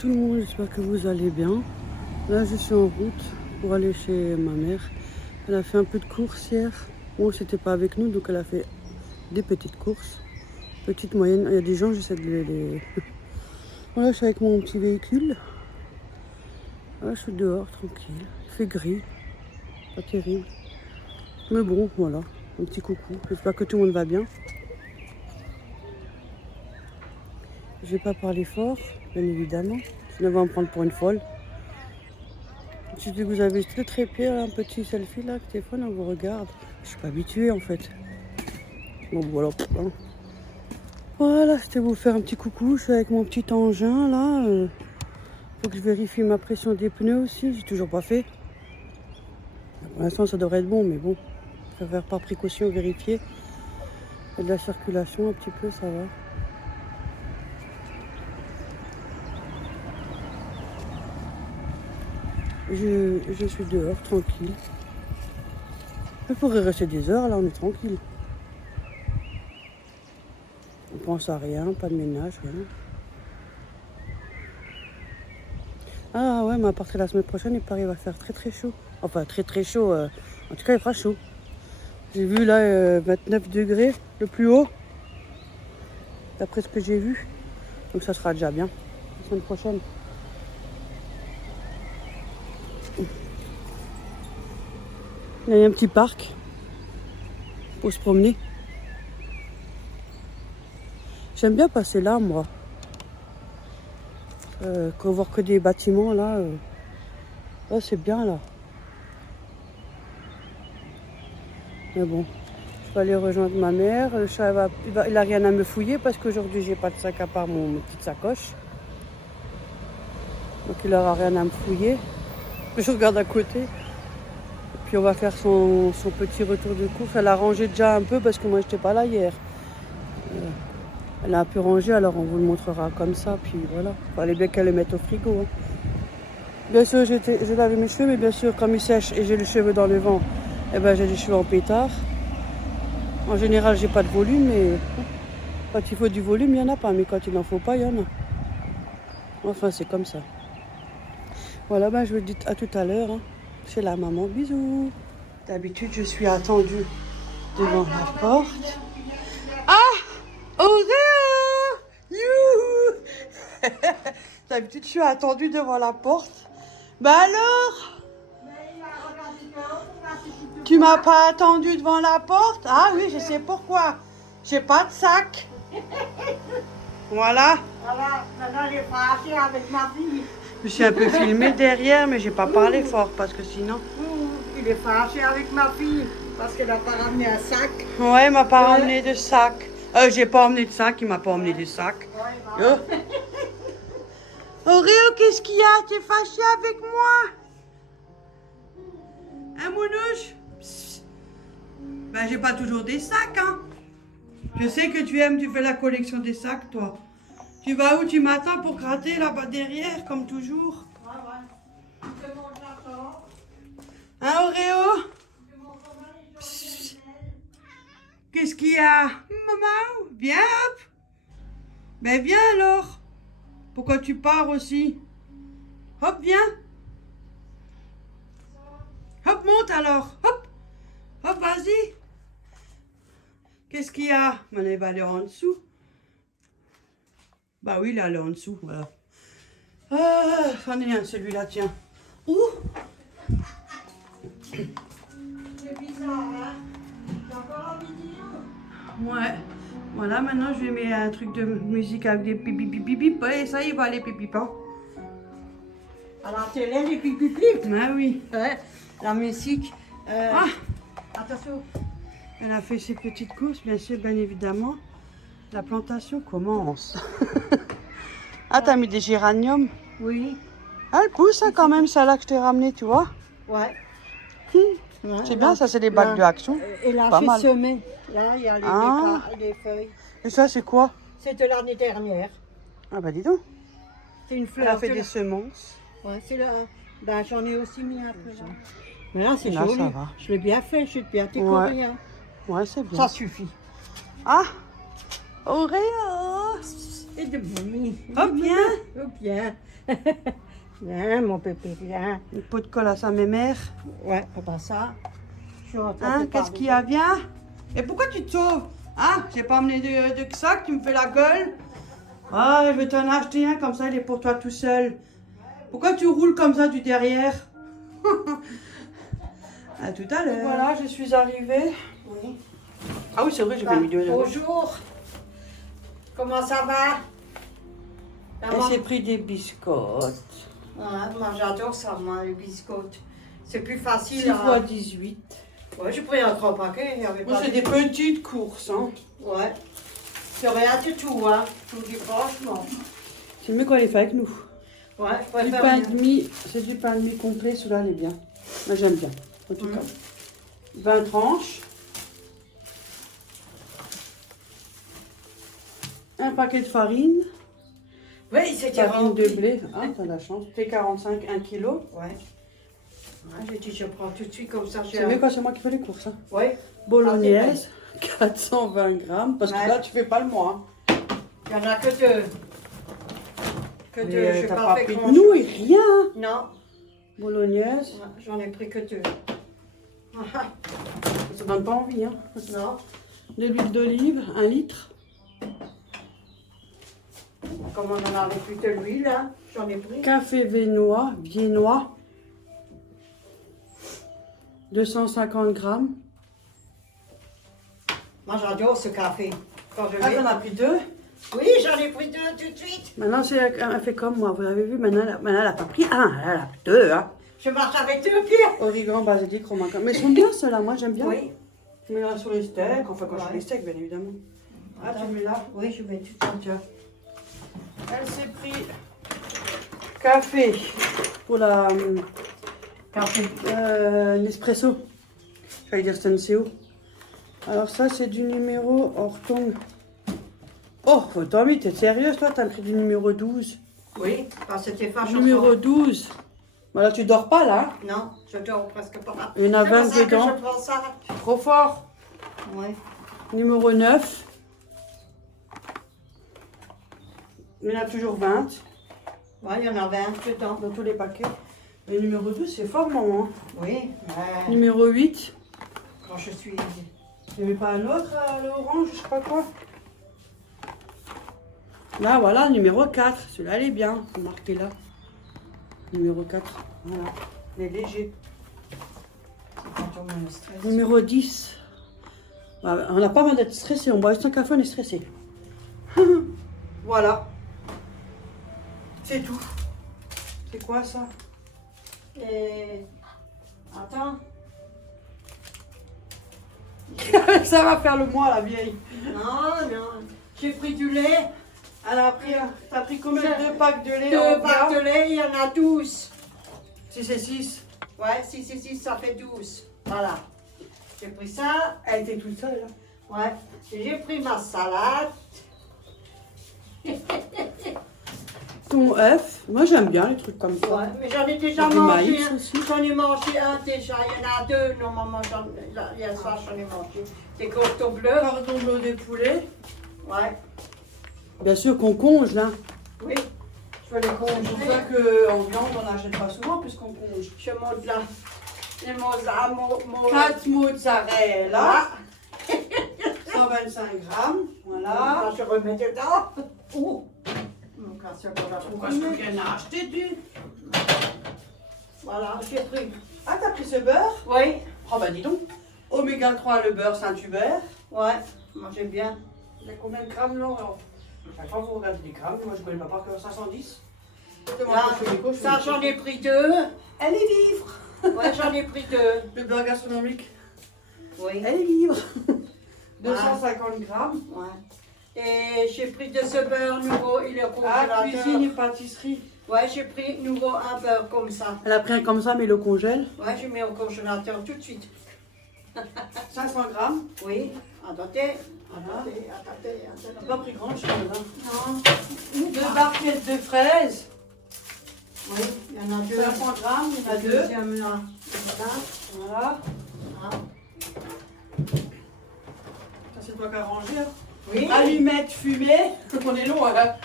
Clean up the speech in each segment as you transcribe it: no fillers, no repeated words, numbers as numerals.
tout le monde, j'espère que vous allez bien. Là je suis en route pour aller chez ma mère. Elle a fait un peu de courses hier. Bon, c'était pas avec nous, donc elle a fait des petites courses. Petites, moyennes. Il y a des gens, j'essaie de les... Voilà, je suis avec mon petit véhicule. Là, je suis dehors, tranquille. Il fait gris. Pas terrible. Mais bon, voilà. Un petit coucou. J'espère que tout le monde va bien. Je vais pas parler fort, bien évidemment. Sinon, on va me prendre pour une folle. Je dis que vous avez très pire, un petit selfie là, le téléphone, on vous regarde. Je suis pas habituée en fait. Bon, voilà. Hein. Voilà, c'était vous faire un petit coucou. Je suis avec mon petit engin là. Faut que je vérifie ma pression des pneus aussi. J'ai toujours pas fait. Pour l'instant, ça devrait être bon, mais bon. Je préfère par précaution vérifier. Il y a de la circulation un petit peu, ça va. Je suis dehors, tranquille. Il pourrait rester des heures, là, on est tranquille. On pense à rien, pas de ménage, rien. Ah ouais, mais à partir de la semaine prochaine, il paraît qu'il va faire très chaud. Enfin, très chaud. En tout cas, il fera chaud. J'ai vu là 29 degrés, le plus haut. D'après ce que j'ai vu. Donc ça sera déjà bien. La semaine prochaine. Il y a un petit parc pour se promener. J'aime bien passer là, moi. Quand on voit que des bâtiments, là, là c'est bien, là. Mais bon, je vais aller rejoindre ma mère. Le chat, il a rien à me fouiller parce qu'aujourd'hui, j'ai pas de sac à part ma petite sacoche. Donc, il n'aura rien à me fouiller. Je regarde à côté. Puis on va faire son petit retour de course. Elle a rangé déjà un peu parce que moi je n'étais pas là hier. Elle a un peu rangé, alors on vous le montrera comme ça. Puis voilà, il fallait bien qu'elle le mette au frigo. Hein. Bien sûr, j'ai lavé mes cheveux, mais bien sûr, comme ils sèchent et j'ai les cheveux dans le vent, eh ben, j'ai les cheveux en pétard. En général, j'ai pas de volume, mais quand il faut du volume, il n'y en a pas. Mais quand il n'en faut pas, il y en a. Enfin, c'est comme ça. Voilà, ben, je vous dis à tout à l'heure. Hein. Chez la maman, bisous. D'habitude, je suis attendue devant la porte. Ah, Oreo! Youhou! D'habitude, je suis attendue devant la porte. Bah alors? Tu m'as pas attendu devant la porte? Ah oui, je sais pourquoi. J'ai pas de sac. Voilà. Voilà, maintenant il est fâché avec ma fille. Je suis un peu filmée derrière, mais j'ai pas parlé fort parce que sinon... Il est fâché avec ma fille parce qu'elle n'a pas ramené un sac. Ouais, il m'a pas ramené de sac. J'ai pas emmené de sac, il m'a pas emmené de sac. Ouais, Oreo, qu'est-ce qu'il y a? T'es fâché avec moi? Hein, Mounouche? Psst. Ben, j'ai pas toujours des sacs, hein. Je sais que tu aimes, tu fais la collection des sacs, toi. Tu vas où? Tu m'attends pour gratter là-bas derrière, comme toujours. Hein, Oreo? Psst. Qu'est-ce qu'il y a? Maman, viens, hop. Ben, viens alors. Pourquoi tu pars aussi? Hop, viens. Hop, monte alors. Hop. Hop, vas-y. Qu'est-ce qu'il y a? Elle va aller en dessous. Bah oui, il est allé en dessous, voilà. Ah, c'en est un, celui-là, tiens. Ouh. c'est bizarre, hein? T'as encore envie de dire? Ouais. Voilà, maintenant, je vais mettre un truc de musique avec des pipi pipi pipi. Et ça, il va aller pipi pan. À la télé, les pipi. Ah oui. Ouais, la musique. Ah. Attention. Elle a fait ses petites courses, bien sûr, bien évidemment. La plantation commence. Ah, t'as mis des géraniums? Oui. Ah, elle pousse hein, quand même, celle-là que je t'ai ramenée, tu vois. Ouais. Ouais, C'est bien, ça, c'est des bacs de Action. Elle a Pas fait mal. semer. Là, il y a les feuilles. Et ça, c'est quoi? C'est de l'année dernière. Ah bah dis donc. C'est une Elle fleur. a fait des semences. Ouais, c'est là. Ben, j'en ai aussi mis un peu. Là. Mais là, c'est Là, joli. ça va. Je l'ai bien fait, je suis bien décorée. Hein. Ouais, c'est bien. Ça suffit. Ah, Oreo. Et de mamie. Oh, bien. Oh, bien. Viens, mon pépé, viens. Une pot de colle à sa mémère. Ouais, pas ça. Je suis en train Hein, de qu'est-ce parler. qu'il y a? Viens. Et pourquoi tu te sauves? Hein, j'ai pas amené de sac, tu me fais la gueule. Ah, je vais t'en acheter un comme ça, il est pour toi tout seul. Pourquoi tu roules comme ça du derrière? À tout à l'heure. Voilà, je suis arrivée. Oui. Ah oui, c'est vrai, j'ai fait une vidéo. Bonjour. Comment ça va? Elle s'est pris des biscottes. Ouais, moi j'adore ça, moi, les biscottes. C'est plus facile. 6 fois 18. Ouais, j'ai pris un grand paquet. Il y avait Moi, pas c'est des petites courses. Hein. Ouais. C'est rien du tout, hein. Je vous dis franchement. C'est mieux qu'on les fait avec nous. Ouais, je Du préfère pain bien. de mie, c'est du pain de mie complet, celui-là, il est bien. Moi, j'aime bien, en tout cas. 20 tranches. Un paquet de farine. Oui, c'était Farine de rempli. blé. Ah, t'as la chance. T45, 1 kg. Ouais. Ouais, j'ai dit, je prends tout de suite comme ça. C'est mieux quand c'est moi qui fais les courses. Hein. Ouais. Bolognaise, 420 grammes. Parce que Ouais. là, tu fais pas le mois. Hein. Il n'y en a que deux. Que deux, Mais je t'as pas pas fait pris de grand nouilles, rien. Non, Bolognaise. ouais, j'en ai pris que deux. Ça donne pas envie. Hein. Non, De l'huile d'olive, 1 litre. comme on en avait plus de l'huile, là, j'en ai pris. Café viennois, 250 grammes. Moi, j'adore ce café. Quand je Ah, l'ai. t'en as pris 2. Oui, j'en ai pris deux tout de suite. Maintenant, elle fait comme moi. Vous avez vu, maintenant, elle n'a pas pris 1, elle a pris 2. Hein. Je marche avec deux pieds. Origan, basilic, romain. Mais ils sont bien, ceux-là. Moi, j'aime bien. Oui. Tu mets là sur les steaks. Enfin, quand je Ouais. fais les steaks, bien évidemment. Ah, tu mets là. Oui, je mets tout ça. Tiens. Elle s'est pris café pour la Café. l'espresso. J'allais dire Senseo. Alors ça c'est du numéro Hortong. Oh, Tommy, t'es sérieuse toi? T'as pris du numéro 12. Oui, parce que c'était fâcheux. Numéro 12. Voilà, tu dors pas là. Hein? Non, je dors presque pas. Il y en a C'est pour 20 ça que dedans. je prends ça. Trop fort. Oui. Numéro 9. Il y en a toujours 20 Ouais, il y en a 20 dedans. dans tous les paquets. Le numéro 12, c'est fort, maman. Oui, mais Numéro 8. quand je suis... Il n'y avait pas un autre à l'orange, je sais pas quoi. Là, voilà, numéro 4. Celui-là, il est bien. Marqué là. Numéro 4. Voilà. Il est léger. Quand on me stresse. Numéro 10. Bah, on n'a pas mal d'être stressé. On boit juste un café, on est stressé. Voilà. C'est tout. C'est quoi ça? Et... Attends. Ça va faire le mois, la vieille. Non, non. J'ai pris du lait. Elle a pris, t'as pris combien? 2 packs de lait? Deux packs de lait, il y en a 12. Si c'est 6. Ouais, 6 et 6, ça fait 12. Voilà. J'ai pris ça. Elle était toute seule, là. Ouais. Et j'ai pris ma salade. Ton œuf. Moi, j'aime bien les trucs comme ça. Ouais, mais j'en ai déjà Du mangé maïs un. aussi. J'en ai mangé un déjà. Il y en a deux. Normalement, il y a ça, j'en ai mangé. Des cordons bleus. Cordon bleu de poulet. Ouais. Bien sûr qu'on conge, là. Oui. Je vais les C'est pour ça congeler. qu'en viande, on n'achète pas souvent puisqu'on conge. Je monte là. Les mots. 4 mozzarella, Là. 125 grammes. Voilà. Là, je remets dedans. Ouh. Donc, là, c'est bon, là, Pourquoi est-ce que tu en as acheté du? Voilà, j'ai pris. Ah, t'as pris ce beurre? Oui. Oh, bah dis donc. Oméga 3, le beurre Saint-Hubert. Ouais. Mangez bien. Il y a combien de grammes, là? Chaque fois, vous regardez les grammes. Moi, je ne connais pas par cœur. 510. Là, ça, j'en ai pris deux. Elle est vivre. Ouais, j'en ai pris deux. Le beurre gastronomique. Oui. Elle est vivre. 250 grammes. Ouais. Et j'ai pris de ce beurre nouveau, il est au Ah, congélateur. cuisine et pâtisserie. Ouais, j'ai pris nouveau un beurre comme ça. Elle a pris un comme ça, mais il le congèle. Ouais, je mets au congélateur tout de suite. 500 grammes. Oui. Attendez. Voilà. Attendez. Elle n'a pas pris grand chose. Hein. Non. 2 barquettes de fraises. Oui, il y en a deux. 500 grammes, il y en a Le 2. deuxième là. Voilà. Ah. Ça, c'est toi qui as rangé. Hein. Oui. Allumettes fumées. On est long, là.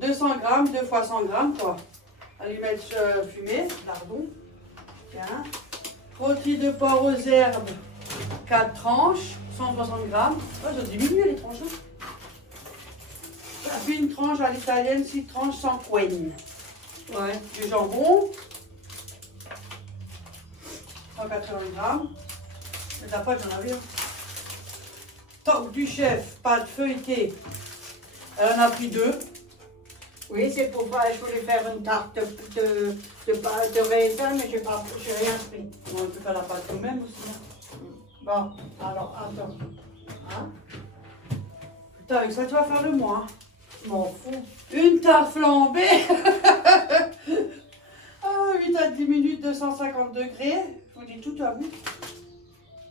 200 grammes, 2 fois 100 grammes, quoi. Allumettes fumées, pardon. Tiens. Rôti de porc aux herbes, 4 tranches, 160 grammes. Oh, j'ai diminué les tranches. Puis une tranche à l'italienne, 6 tranches sans couenne. Ouais. Du jambon, 180 grammes. Mais la pâte, j'en avais un. Toque du chef, pâte feuilletée. Elle en a pris 2. Oui, c'est pour ça que je voulais faire une tarte de raisin, mais j'ai rien pris. On peut faire la pâte nous-mêmes aussi. Bon, alors, attends. Hein? Putain, avec ça, tu vas faire le mois. Je m'en fous. Une tarte flambée. 8 à 10 minutes, 250 degrés. Je vous dis tout à vous.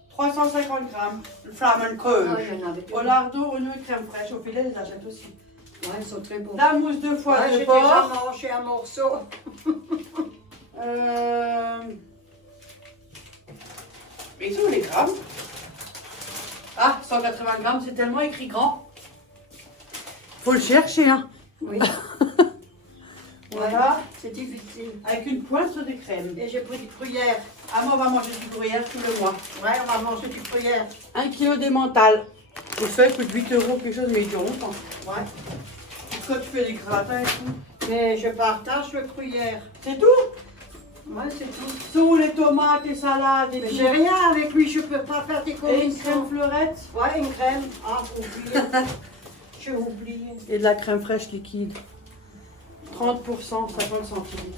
350 grammes. Le flamencoeur. Ah, j'en avais plus. Au lardo, oignon et crème fraîche. Au filet, les achète aussi. Ouais, ils sont très bons. La mousse de foie Ouais, de j'ai déjà porc. mangé un morceau. Mais ils sont où les grammes? Ah, 180 grammes, c'est tellement écrit grand. Faut le chercher, hein. Oui. Voilà. C'est difficile. Avec une pointe de crème. Et j'ai pris du gruyère. Ah, moi, on va manger du gruyère tout le mois. Ouais, on va manger du gruyère. 1 kilo d'emmental. Et ça, il coûte 8 € quelque chose, mais il dure longtemps. Ouais. Quand tu fais des gratins et tout. Mais je partage le gruyère. C'est tout. Ouais, c'est tout. Sous les tomates, les salades et Mais tout. j'ai rien avec lui, je peux pas faire des Et une commissions. crème fleurette. Ouais, une crème. Ah, j'ai oublié. J'ai oublié. Et de la crème fraîche liquide. 30%, 50 centilitres.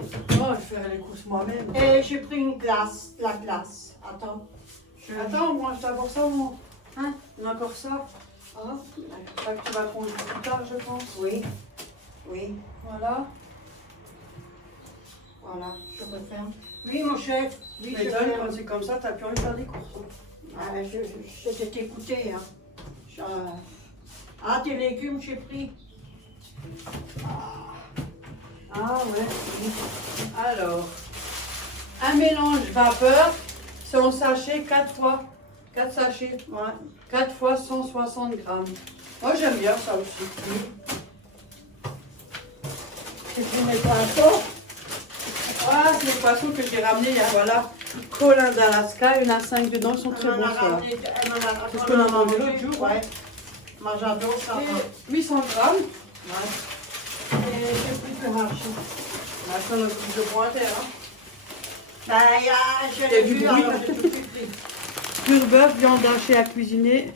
Oh, je ferai les courses moi-même. Et j'ai pris une glace, la glace. Attends. Attends, moi, je t'apporte ça, moi. Hein? On a encore ça. Ah, Ça que tu vas conduire plus tard, je pense. oui. Oui. Voilà. Voilà, je referme. Oui, mon chef. Oui, Mais je donne, ferme. quand c'est comme ça, t'as plus envie de faire des courses. Ah, je t'ai écouté. Hein. Ah, tes légumes, j'ai pris. Ah ouais. Alors, un mélange vapeur, c'est en sachet 4 fois. 4 sachets. Ouais. 4 fois 160 grammes. Moi j'aime bien ça aussi. J'ai pris mes poissons. Ah, c'est les poissons que j'ai ramenés. Voilà. Colin d'Alaska, il y en a 5 dedans, ils sont très bons ceux-là. C'est ce qu'on a mangé l'autre jour. Ouais. Moi j'adore ça. Et 800 grammes. Ouais. Et j'ai pris le marché. Là, ça, on a plus de points à terre. Hein. Ben, je Il y a l'ai du vu, bruit. alors j'ai tout pris. Pur bœuf, viande hachée à cuisiner,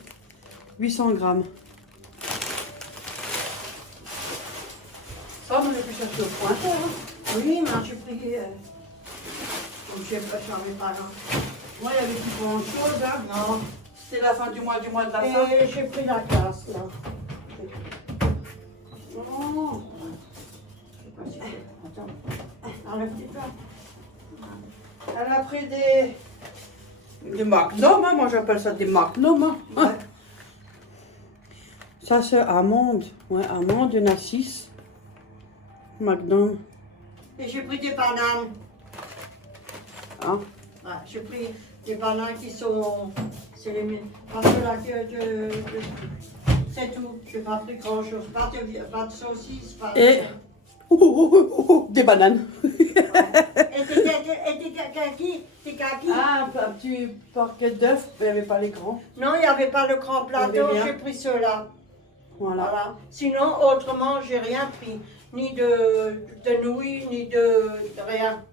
800 grammes. Ça, on aurait pu chercher au pointeur. Hein. Oui, mais j'ai pris. Comme je n'en ai pas là. Moi, il y avait plus grand chose. Hein. Non. C'était la fin du mois de la fin. Et j'ai pris la glace là. Oh. C'est quoi, c'est- Attends. Enlève-toi. Elle a pris des magnums, hein. Moi j'appelle ça des magnums. Hein. Ouais. Ça c'est amande. Ouais, amande, il y en a 6. Magnum. Et j'ai pris des bananes. Hein. Ouais, j'ai pris des bananes qui sont. C'est les miennes. Parce que là, c'est tout. Je n'ai pas pris grand chose. Pas de saucisse. Pas Et. Des bananes. Et des kakis. Des kakis. Ah, un petit paquet d'œufs, mais il n'y avait pas les grands. Non, il n'y avait pas le grand Il y avait plateau. rien. J'ai pris ceux-là. Voilà. Voilà. Sinon, autrement, j'ai rien pris. Ni de nouilles, ni de rien.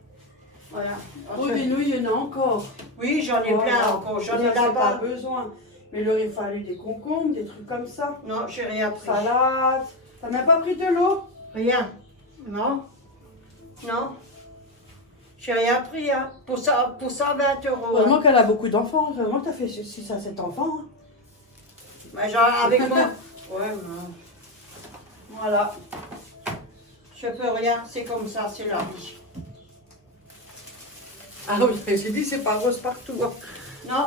Voilà. Oui, mais nous, il y en a encore. Oui, j'en ai plein encore. J'en ai pas là-bas. besoin. Mais il aurait fallu des concombres, des trucs comme ça. Non, j'ai rien pris. Salade. T'as même pas pris de l'eau? Rien. Non. Non. J'ai rien pris, hein. Pour ça 20 euros. Heureusement Hein. qu'elle a beaucoup d'enfants. Heureusement que t'as fait 6 à 7 enfants. Hein. Mais genre, avec moi. Ouais, non. Voilà. Je peux rien. C'est comme ça, c'est la vie. Ah oui, j'ai dit c'est pas rose partout. Hein. Non.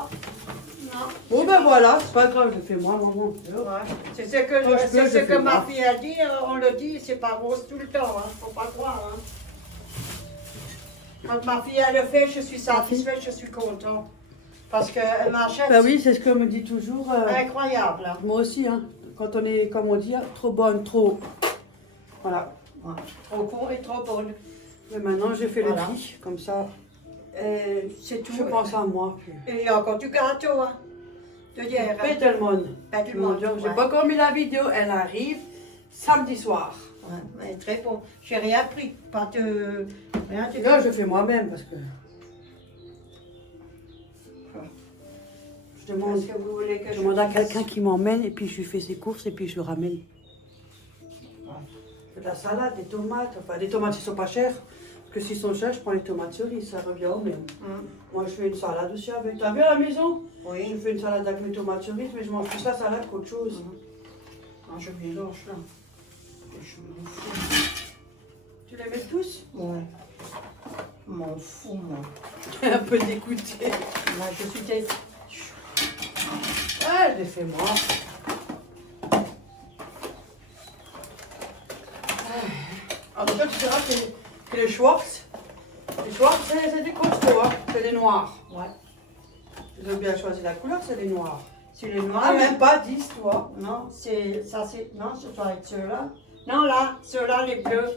Non. Bon ben voilà, c'est pas grave, je fais moi, maman. Ouais. C'est ce que, Moi, je c'est peux, ce je que fais ma pas. fille a dit. On le dit, c'est pas rose tout le temps. Hein. Faut pas croire. Hein. Quand ma fille elle le fait, je suis satisfaite, je suis contente. Parce qu'elle m'achète. Bah oui, c'est ce que me dit toujours. Incroyable. Hein. Moi aussi, hein. quand on est, comme on dit, trop bonne, trop... Voilà. Ouais. Trop con et trop bonne. Mais maintenant, j'ai fait Voilà. le tri, comme ça, C'est tout. je pense à moi. Puis... Et encore du gâteau, hein. De hier. Hein. Petelmon. Petelmon, J'ai ouais. pas encore mis la vidéo, elle arrive samedi soir. Ouais, mais très bon. J'ai rien pris. Pas de... Rien du Là, tout. je fais moi-même parce que... Je demande, Est-ce que vous voulez que je demande à quelqu'un qui m'emmène et puis je lui fais ses courses et puis je le ramène. Je fais de la salade, des tomates. Enfin, les tomates, ils sont pas chères. Parce que s'ils sont chers, je prends les tomates cerises, ça revient au même. Moi, je fais une salade aussi avec. T'as vu à la maison? Je Oui. fais une salade avec mes tomates cerises, mais je mange plus la salade qu'autre chose. Ah, je mélange là. Je m'en fous. Tu les mets tous? Ouais. M'en fous, moi. Un peu dégoûtée. Moi, je suis des... Ah, je les fais moi. En tout cas, tu verras que les Schwartz, c'est des costauds, hein. C'est des noirs. Ouais. Ils ont bien choisi la couleur, c'est les noirs. C'est les noirs. Ah, même pas 10, toi. Non, c'est... Ça, c'est... Non, ça doit être ceux-là. Non, là, ceux-là, les bleus.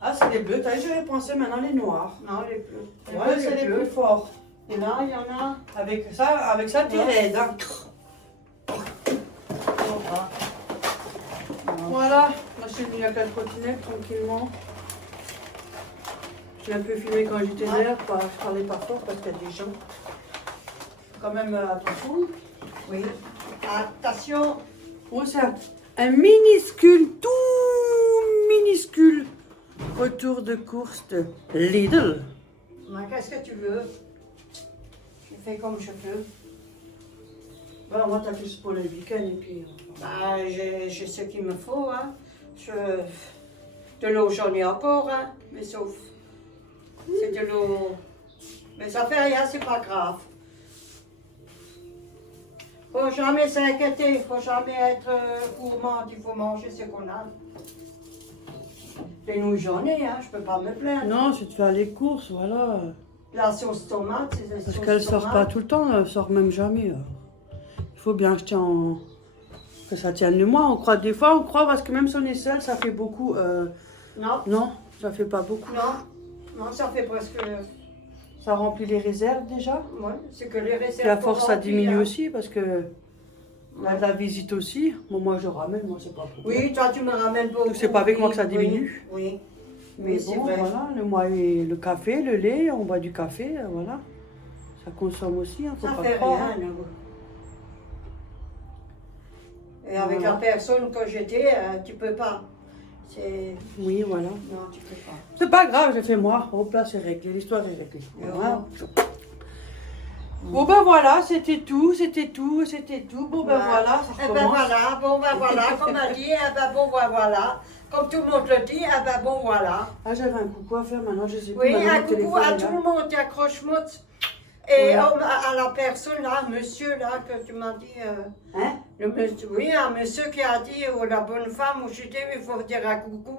Ah, c'est les bleus. T'as vu, j'avais pensé maintenant les noirs. Non, les bleus. Ouais, c'est les plus forts. Et là, il y en a... Avec ça, t'es raide, hein. Voilà, moi je suis venue à 4 trottinettes tranquillement. J'ai un peu filmé quand j'étais là, je parlais pas fort parce qu'il y a des gens. Quand même, attention. Oui. Attention. Oh, c'est un minuscule, tout minuscule retour de course de Lidl. Mais qu'est-ce que tu veux? Je fais comme je peux. Voilà, moi t'as juste pour le week-end et puis... Bah, j'ai ce qu'il me faut, hein. De l'eau, j'en ai encore, hein. Mais sauf... C'est de l'eau... Mais ça fait rien, c'est pas grave. Faut jamais s'inquiéter, faut jamais être gourmand, il faut manger ce qu'on a. Et nous, j'en ai, hein, je peux pas me plaindre. Non, c'est de faire les courses, voilà. La sauce tomate, c'est la Parce sauce qu'elle sort tomate. pas tout le temps, elle sort même jamais. Il faut bien acheter que ça tienne le mois. On croit des fois, on croit parce que même si on est seul, ça fait beaucoup. Non, Non, ça fait pas beaucoup. non, ça fait presque... Ça remplit les réserves déjà. Ouais, c'est que les réserves... Puis à force, ça remplies, diminue hein. aussi parce que la visite aussi. Bon, moi, je ramène, moi, c'est pas pour. Oui, toi, tu me ramènes beaucoup. Donc, c'est pas avec moi que ça Oui, diminue. Oui, Mais oui, c'est bon, vrai. voilà, le café, le lait, on boit du café, voilà. Ça consomme aussi, hein, faut Ça pas fait croire. rien, nous. Et avec Voilà. la personne que j'étais, tu peux pas. C'est... Oui, voilà. Non, tu peux pas. C'est pas grave, j'ai fait moi. Hop là, c'est réglé, l'histoire est réglée. Et Voilà. Bon ben voilà, c'était tout. Bon ben Ouais. voilà, ça Eh ben recommence. voilà, bon ben voilà, comme on dit, eh ben bon ben voilà. Comme tout le monde le dit, eh ben bon voilà. Ah, j'avais un coucou à faire, maintenant je sais plus. Oui, maintenant, un le coucou téléphone à est tout là. le monde, tu accroche-moute. Et Voilà. à la personne là, monsieur là, que tu m'as dit... Hein? Le monsieur, oui, un monsieur qui a dit, ou la bonne femme, où j'étais, il faut dire un coucou.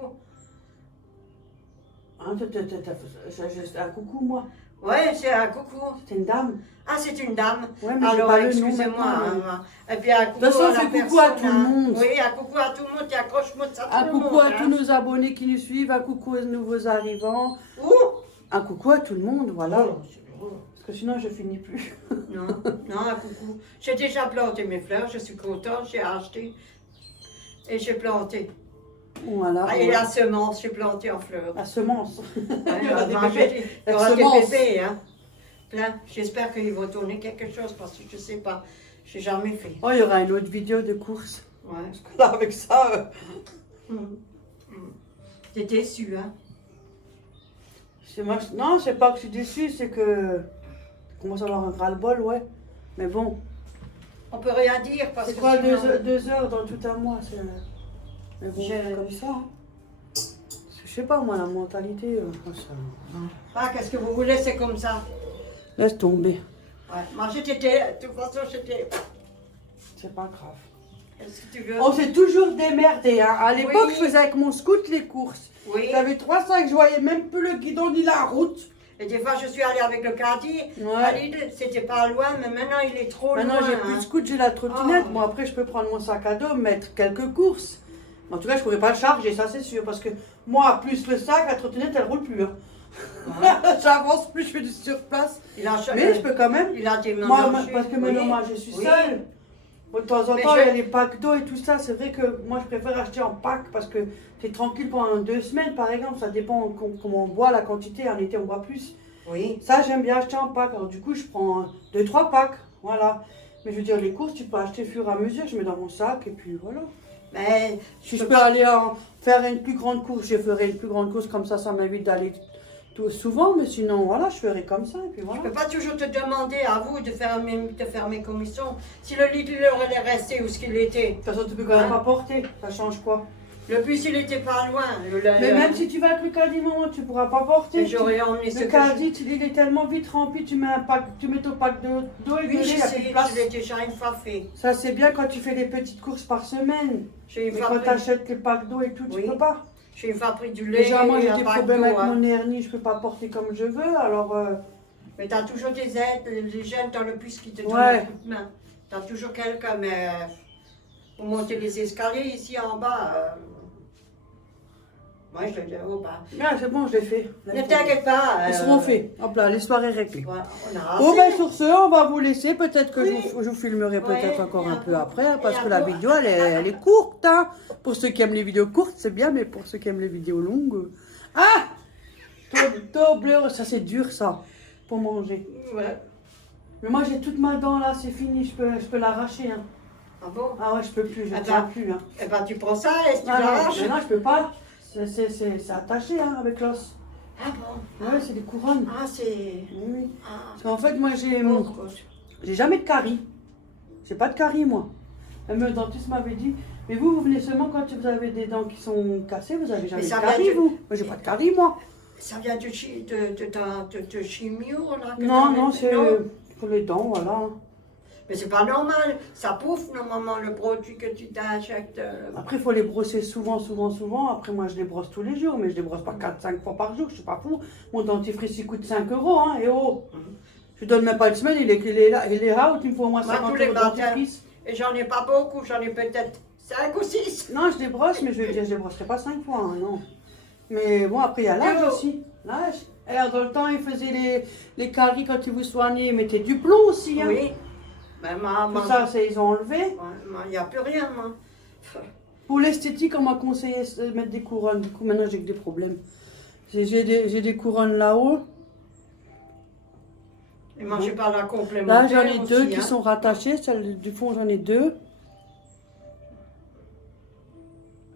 Hein, c'est un coucou, moi. Ouais, c'est un coucou. C'est une dame. Ah, c'est une dame. Ouais, mais j'ai Alors, pas le nom excusez-moi. maintenant, Hein. Et puis un coucou De toute façon, à la c'est coucou à personne, tout le hein. monde. Oui, un coucou à tout le monde, et accroche-moi ça Un tout le coucou monde. à hein. tous nos abonnés qui nous suivent, un coucou aux nouveaux arrivants, Ouh. un coucou à tout le monde, voilà. Oh, c'est drôle. Parce que sinon, je finis plus. Non, non, un coucou. J'ai déjà planté mes fleurs, je suis contente, j'ai acheté. Et j'ai planté. Voilà. Ah, et la semence, j'ai planté en fleurs. La semence. Ouais, Il y aura des manger bébés. il y La aura des semence. bébés, hein. Plein. J'espère qu'ils vont tourner quelque chose parce que je sais pas. J'ai jamais fait. Oh, il y aura une autre vidéo de course. Ouais. Parce que là, avec ça, T'es déçu, hein. non, c'est pas que je suis déçue, c'est que je commence à avoir un ras-le-bol, ouais. Mais bon, On peut rien dire parce c'est que quoi sinon- 2 heures dans tout un mois, c'est... Mais bon, c'est comme ça. Hein. Je sais pas, moi, la mentalité, ça... Ah, qu'est-ce que vous voulez, c'est comme ça. Laisse tomber. Ouais. Moi, de toute façon, j'étais... C'est pas grave. Qu'est-ce que tu veux? On s'est toujours démerdé. Hein. À l'époque, Oui. je faisais avec mon scout les courses. Oui. J'avais 3 sacs, je voyais même plus le guidon ni la route. Et des fois, je suis allée avec le caddie. Ouais. C'était pas loin, mais maintenant, il est trop Maintenant, loin. j'ai plus de scooter, j'ai la trottinette. Oh. Bon, après, je peux prendre mon sac à dos, mettre quelques courses. En tout cas, je pourrais pas le charger, ça c'est sûr. Parce que moi, plus le sac, la trottinette, elle roule plus. Hein. Ouais. J'avance plus, je fais du surplace. Mais je peux quand même. Il a des Moi, ménagers. parce que maintenant, moi, je suis Oui. seule. Bon, de temps en Mais temps, il y a les packs d'eau et tout ça. C'est vrai que moi, je préfère acheter en pack parce que c'est tranquille pendant 2 semaines, par exemple. Ça dépend comment on boit, la quantité. En été, on boit plus. Oui. Ça, j'aime bien acheter en pack. Alors, du coup, je prends 2-3 packs. Voilà. Mais je veux dire, les courses, tu peux acheter au fur et à mesure. Je mets dans mon sac et puis voilà. Mais Si je peux aller faire une plus grande course, je ferai une plus grande course. Comme ça m'évite d'aller tout souvent. Mais sinon, voilà, je ferai comme ça. Et puis voilà. je peux pas toujours te demander à vous de faire mes commissions. Si le lit il aurait resté où ce qu'il était. De toute façon, tu peux quand même pas porter. Ça change quoi? Le bus, il était pas loin. Mais même si tu vas avec le caddie, maman, tu pourras pas porter. J'aurais emmené ce Le caddie, il est tellement vite rempli, tu mets un pack, tu mets ton pack d'eau et Oui, il y a plus de place. je l'ai déjà une fois fait. Ça, c'est bien quand tu fais des petites courses par semaine. J'ai une Mais fois quand pris, tu achètes les packs d'eau et tout, tu Oui. peux pas. j'ai une fois pris du lait. Déjà, moi, et j'ai un des pack problèmes d'eau, avec hein. mon hernie, je peux pas porter comme je veux, alors... Mais tu as toujours des aides, les jeunes dans le bus qui te donnent Ouais. un coup de main. Tu as toujours quelqu'un, mais pour monter les escaliers ici en bas, moi je le dis au bas. Ah, c'est bon, je l'ai fait. Ne t'inquiète pas. Ils seront faits. Hop là, l'histoire est réglée. Ouais, on a Bon, assez. ben sur ce, on va vous laisser. Peut-être que Oui. je vous filmerai peut-être Ouais, encore et un un peu peu. après, hein, parce Et un que la peu. vidéo, elle est courte. Hein. Pour ceux qui aiment les vidéos courtes, c'est bien, mais pour ceux qui aiment les vidéos longues... Ah, double, ça c'est dur, ça, pour manger. Ouais. Mais moi, j'ai toute ma dent, là, c'est fini, je peux l'arracher. Hein. Ah bon? Ah ouais, je peux plus, je Ah ne tiens ben. plus. Hein. Eh ben tu prends ça et tu Ah non, l'arraches. mais non, je peux pas. C'est attaché hein, avec l'os. Ah bon? Ouais, c'est des couronnes. Ah c'est. Oui, oui. Ah. Parce qu'en fait, moi, Bon, j'ai jamais de carie. J'ai pas de carie, moi. Même le dentiste m'avait dit, mais vous venez seulement quand vous avez des dents qui sont cassées, vous avez jamais Mais de ça carie, vient de- vous. Moi, j'ai pas de carie, moi. Ça vient de chimio là? que Non, t'as non, mis- c'est pour les dents, voilà. Mais c'est pas normal. Ça pouffe normalement le produit que tu t'achètes. Après, il faut les brosser souvent. Après, moi, je les brosse tous les jours, mais je les brosse pas 4-5 fois par jour. Je suis pas fou. Mon dentifrice, il coûte 5 euros, hein, et oh. Je donne même pas une semaine, il est là, out, il me faut au moins Moi, 50 tous les euros de matins. dentifrice. Et j'en ai pas beaucoup, j'en ai peut-être 5 ou 6. Non, je les brosse, mais je veux dire, je les brosserai pas 5 fois, hein, non. Mais bon, après, il y a l'âge Et oh. aussi. L'âge. Et alors, dans le temps, ils faisaient les caries quand ils vous soignaient, ils mettaient du plomb aussi, hein. Oui. Mais maman. Tout ça, ils ont enlevé. Il n'y a plus rien, moi. Pour l'esthétique, on m'a conseillé de mettre des couronnes. Du coup, maintenant, j'ai que des problèmes. J'ai des couronnes là-haut. Et moi, j'ai pas la complémentaire. Là, j'en ai aussi, deux qui hein. sont rattachées. Celle du fond, j'en ai deux.